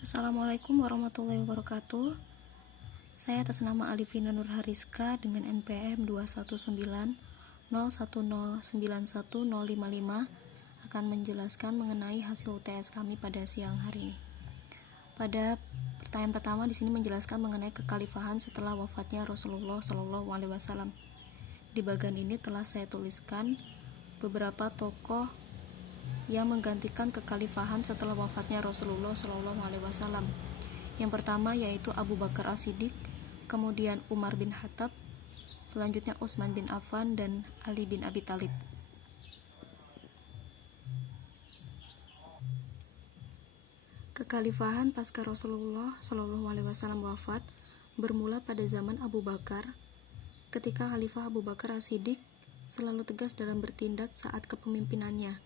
Assalamualaikum warahmatullahi wabarakatuh. Saya atas nama Alifina Nurhariska dengan NPM 21901091055 akan menjelaskan mengenai hasil UTS kami pada siang hari ini. Pada pertanyaan pertama di sini menjelaskan mengenai kekhalifahan setelah wafatnya Rasulullah Shallallahu Alaihi Wasallam. Di bagian ini telah saya tuliskan beberapa tokoh yang menggantikan kekhalifahan setelah wafatnya Rasulullah Shallallahu Alaihi Wasallam. Yang pertama yaitu Abu Bakar As-Siddiq, kemudian Umar bin Khattab, selanjutnya Utsman bin Affan dan Ali bin Abi Thalib. Kekhalifahan pasca Rasulullah Shallallahu Alaihi Wasallam wafat bermula pada zaman Abu Bakar, ketika Khalifah Abu Bakar As-Siddiq selalu tegas dalam bertindak saat kepemimpinannya.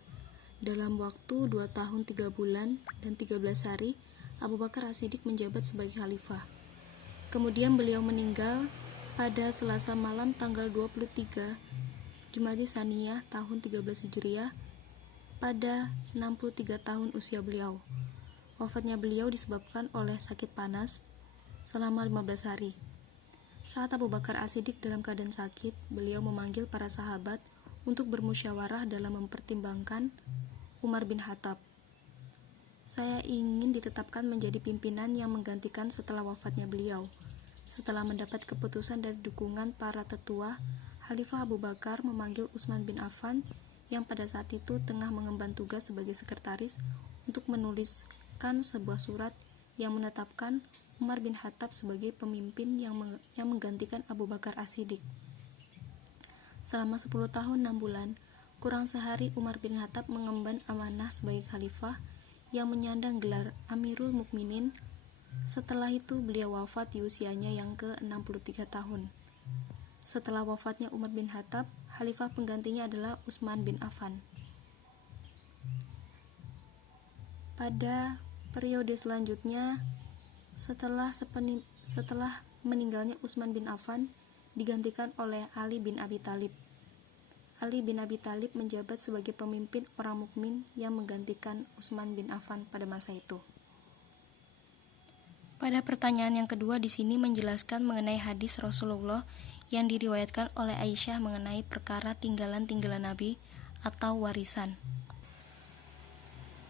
Dalam waktu 2 tahun 3 bulan dan 13 hari, Abu Bakar As-Siddiq menjabat sebagai khalifah. Kemudian beliau meninggal pada Selasa malam tanggal 23 Jumadi Tsaniyah tahun 13 Hijriah pada 63 tahun usia beliau. Wafatnya beliau disebabkan oleh sakit panas selama 15 hari. Saat Abu Bakar As-Siddiq dalam keadaan sakit, beliau memanggil para sahabat untuk bermusyawarah dalam mempertimbangkan Umar bin Khattab. Saya ingin ditetapkan menjadi pimpinan yang menggantikan setelah wafatnya beliau. Setelah mendapat keputusan dari dukungan para tetua, Khalifah Abu Bakar memanggil Utsman bin Affan yang pada saat itu tengah mengemban tugas sebagai sekretaris untuk menuliskan sebuah surat yang menetapkan Umar bin Khattab sebagai pemimpin yang menggantikan Abu Bakar As-Siddiq. Selama 10 tahun 6 bulan, kurang sehari Umar bin Khattab mengemban amanah sebagai khalifah yang menyandang gelar Amirul Mukminin. Setelah itu beliau wafat di usianya yang ke-63 tahun. Setelah wafatnya Umar bin Khattab, khalifah penggantinya adalah Utsman bin Affan. Pada periode selanjutnya, setelah meninggalnya Utsman bin Affan, digantikan oleh Ali bin Abi Thalib. Ali bin Abi Thalib menjabat sebagai pemimpin orang mukmin yang menggantikan Utsman bin Affan pada masa itu. Pada pertanyaan yang kedua di sini menjelaskan mengenai hadis Rasulullah yang diriwayatkan oleh Aisyah mengenai perkara tinggalan-tinggalan Nabi atau warisan.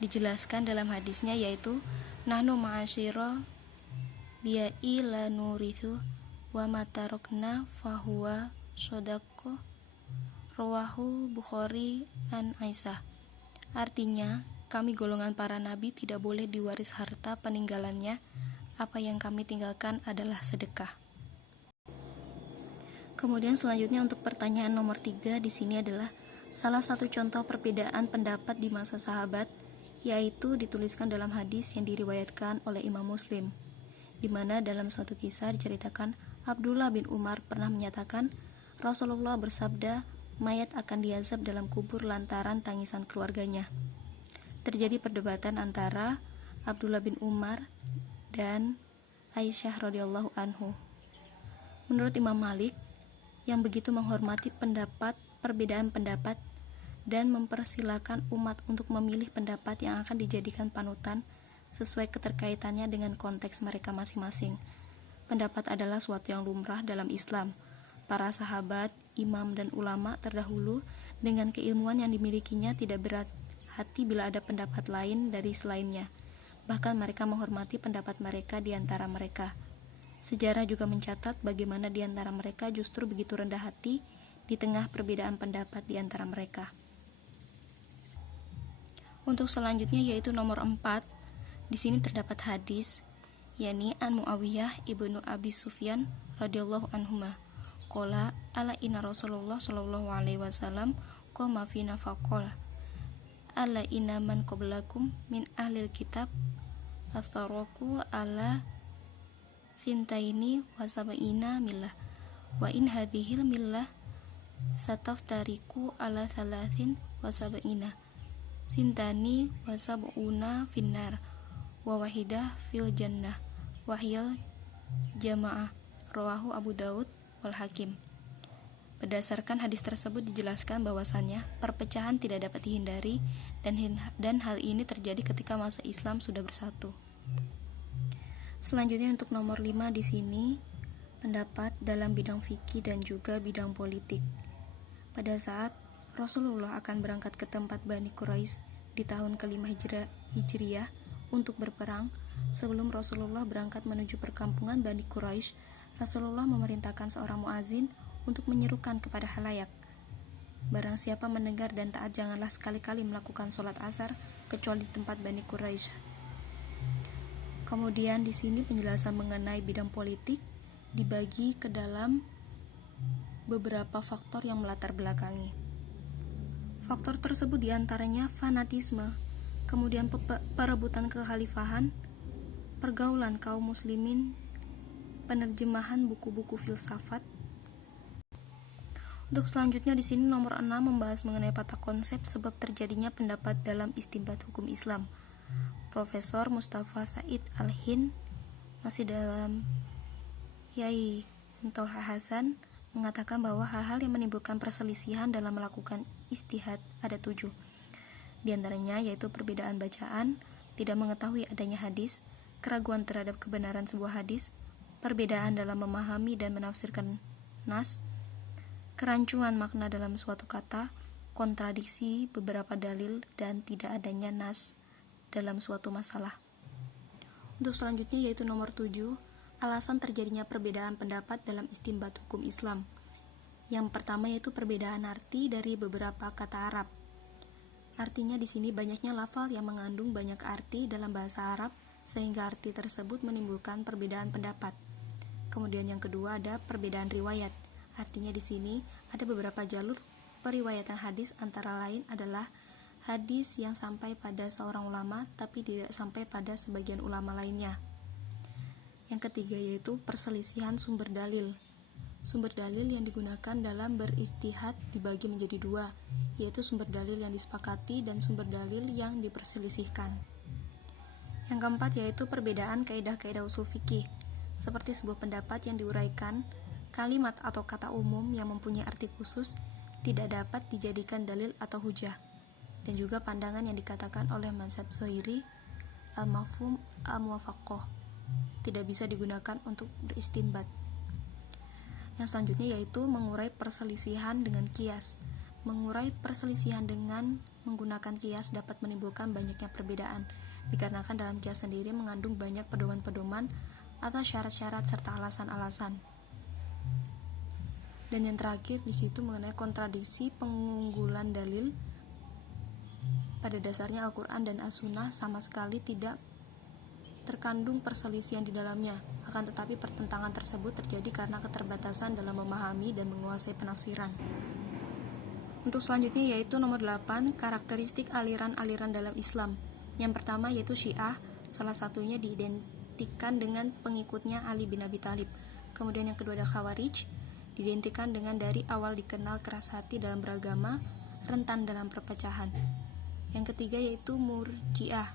Dijelaskan dalam hadisnya yaitu nahnu ma'asyira biya'i la nurithu wa matarokna fahuwa sodako rawahu Bukhari an Aisyah. Artinya, kami golongan para nabi tidak boleh diwaris harta peninggalannya. Apa yang kami tinggalkan adalah sedekah. Kemudian selanjutnya untuk pertanyaan nomor 3 di sini adalah salah satu contoh perbedaan pendapat di masa sahabat, yaitu dituliskan dalam hadis yang diriwayatkan oleh Imam Muslim, di mana dalam suatu kisah diceritakan Abdullah bin Umar pernah menyatakan Rasulullah bersabda, mayat akan diazab dalam kubur lantaran tangisan keluarganya. Terjadi perdebatan antara Abdullah bin Umar dan Aisyah radhiyallahu anhu. Menurut Imam Malik, yang begitu menghormati perbedaan pendapat dan mempersilakan umat untuk memilih pendapat yang akan dijadikan panutan sesuai keterkaitannya dengan konteks mereka masing-masing. Pendapat adalah suatu yang lumrah dalam Islam. Para sahabat, imam, dan ulama terdahulu dengan keilmuan yang dimilikinya tidak berat hati bila ada pendapat lain dari selainnya. Bahkan mereka menghormati pendapat mereka di antara mereka. Sejarah juga mencatat bagaimana di antara mereka justru begitu rendah hati di tengah perbedaan pendapat di antara mereka. Untuk selanjutnya yaitu nomor 4, di sini terdapat hadis, yakni an Muawiyah ibnu Abi Sufyan radhiyallahu anhuma. Qala ala inna Rasulullah sallallahu alaihi wasallam qama fina faqala ala inna man qablakum min ahlil kitab aftaraku ala fintaini wa sab'ina millah wa in hadhil millah sataftariku ala thalathin wa sab'ina sintani wa sab'una finnar wa wahidah fil jannah wahyal jamaah rawahu Abu Daud wal Hakim. Berdasarkan hadis tersebut dijelaskan bahwasannya perpecahan tidak dapat dihindari dan hal ini terjadi ketika masa Islam sudah bersatu. Selanjutnya untuk nomor 5 di sini, pendapat dalam bidang fikih dan juga bidang politik. Pada saat Rasulullah akan berangkat ke tempat Bani Quraisy di tahun ke-5 Hijriah untuk berperang, sebelum Rasulullah berangkat menuju perkampungan Bani Quraisy, Rasulullah memerintahkan seorang muazin untuk menyerukan kepada khalayak, barang siapa mendengar dan taat janganlah sekali-kali melakukan sholat asar kecuali di tempat Bani Quraisy. Kemudian di sini penjelasan mengenai bidang politik dibagi ke dalam beberapa faktor yang melatar belakangi. Faktor tersebut diantaranya fanatisme, kemudian perebutan kekhalifahan, pergaulan kaum muslimin, penerjemahan buku-buku filsafat. Untuk selanjutnya di sini nomor 6 membahas mengenai patah konsep sebab terjadinya pendapat dalam istinbat hukum Islam. Profesor Mustafa Said Al-Hind masih dalam Kiai Tolha Hasan mengatakan bahwa hal-hal yang menimbulkan perselisihan dalam melakukan ijtihad ada 7. Di antaranya yaitu perbedaan bacaan, tidak mengetahui adanya hadis, keraguan terhadap kebenaran sebuah hadis, perbedaan dalam memahami dan menafsirkan nas, kerancuan makna dalam suatu kata, kontradiksi beberapa dalil, dan tidak adanya nas dalam suatu masalah. Untuk selanjutnya yaitu nomor 7, alasan terjadinya perbedaan pendapat dalam istinbat hukum Islam. Yang pertama yaitu perbedaan arti dari beberapa kata Arab. Artinya di sini banyaknya lafal yang mengandung banyak arti dalam bahasa Arab sehingga arti tersebut menimbulkan perbedaan pendapat. Kemudian yang kedua ada perbedaan riwayat. Artinya di sini ada beberapa jalur periwayatan hadis, antara lain adalah hadis yang sampai pada seorang ulama tapi tidak sampai pada sebagian ulama lainnya. Yang ketiga yaitu perselisihan sumber dalil. Sumber dalil yang digunakan dalam berijtihad dibagi menjadi 2, yaitu sumber dalil yang disepakati dan sumber dalil yang diperselisihkan. Yang keempat yaitu perbedaan kaidah-kaidah usul fikih. Seperti sebuah pendapat yang diuraikan, kalimat atau kata umum yang mempunyai arti khusus tidak dapat dijadikan dalil atau hujah. Dan juga pandangan yang dikatakan oleh mazhab Zuhairi, al-mafhum al-muwafaqah, tidak bisa digunakan untuk beristinbat. Yang selanjutnya yaitu mengurai perselisihan dengan kias. Mengurai perselisihan dengan menggunakan kias dapat menimbulkan banyaknya perbedaan, dikarenakan dalam kias sendiri mengandung banyak pedoman-pedoman atau syarat-syarat serta alasan-alasan. Dan yang terakhir di situ mengenai kontradiksi pengunggulan dalil. Pada dasarnya Al-Quran dan As-Sunnah sama sekali tidak terkandung perselisihan di dalamnya, akan tetapi pertentangan tersebut terjadi karena keterbatasan dalam memahami dan menguasai penafsiran. Untuk selanjutnya yaitu nomor 8, karakteristik aliran-aliran dalam Islam. Yang pertama yaitu Syiah, salah satunya diidentikan dengan pengikutnya Ali bin Abi Thalib. Kemudian yang kedua ada Khawarij, diidentikan dengan dari awal dikenal keras hati dalam beragama, rentan dalam perpecahan. Yang ketiga yaitu Murji'ah,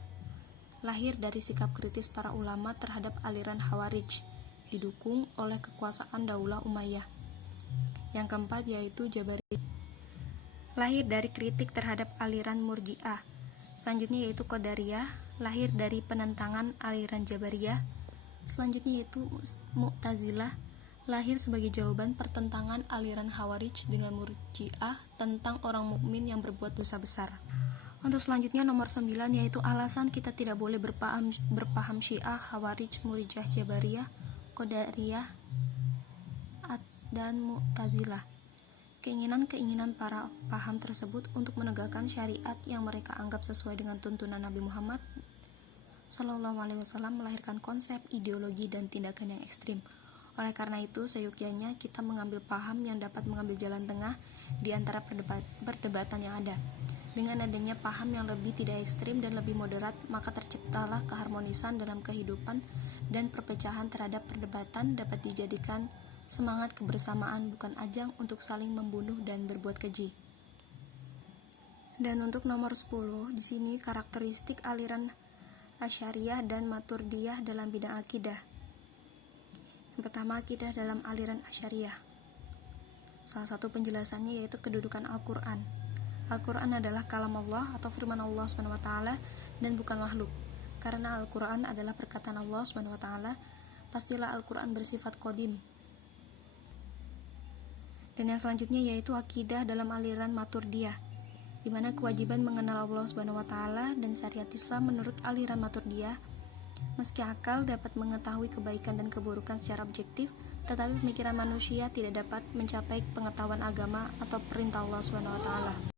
lahir dari sikap kritis para ulama terhadap aliran Khawarij, didukung oleh kekuasaan Daulah Umayyah. Yang keempat yaitu Jabariyah, lahir dari kritik terhadap aliran Murji'ah. Selanjutnya yaitu Qadariyah, lahir dari penentangan aliran Jabariyah. Selanjutnya yaitu Mu'tazilah, lahir sebagai jawaban pertentangan aliran Khawarij dengan Murji'ah tentang orang mukmin yang berbuat dosa besar. Untuk selanjutnya nomor 9 yaitu alasan kita tidak boleh berpaham Syiah, Khawarij, Murji'ah, Jabariyah, Qadariyah, dan Mu'tazilah. Keinginan-keinginan para paham tersebut untuk menegakkan syariat yang mereka anggap sesuai dengan tuntunan Nabi Muhammad SAW melahirkan konsep, ideologi, dan tindakan yang ekstrim. Oleh karena itu, seyogyanya kita mengambil paham yang dapat mengambil jalan tengah di antara perdebatan yang ada. Dengan adanya paham yang lebih tidak ekstrim dan lebih moderat, maka terciptalah keharmonisan dalam kehidupan dan perpecahan terhadap perdebatan dapat dijadikan semangat kebersamaan, bukan ajang untuk saling membunuh dan berbuat keji. Dan untuk nomor 10, di sini karakteristik aliran Asy'ariyah dan Maturidiyah dalam bidang akidah. Yang pertama, akidah dalam aliran Asy'ariyah. Salah satu penjelasannya yaitu kedudukan Al-Quran. Al-Quran adalah kalam Allah atau firman Allah SWT dan bukan makhluk. karena Al-Quran adalah perkataan Allah SWT, pastilah Al-Quran bersifat qadim. Dan yang selanjutnya yaitu akidah dalam aliran Maturidiyah, di mana kewajiban mengenal Allah SWT dan syariat Islam menurut aliran Maturidiyah. Meski akal dapat mengetahui kebaikan dan keburukan secara objektif, tetapi pemikiran manusia tidak dapat mencapai pengetahuan agama atau perintah Allah SWT.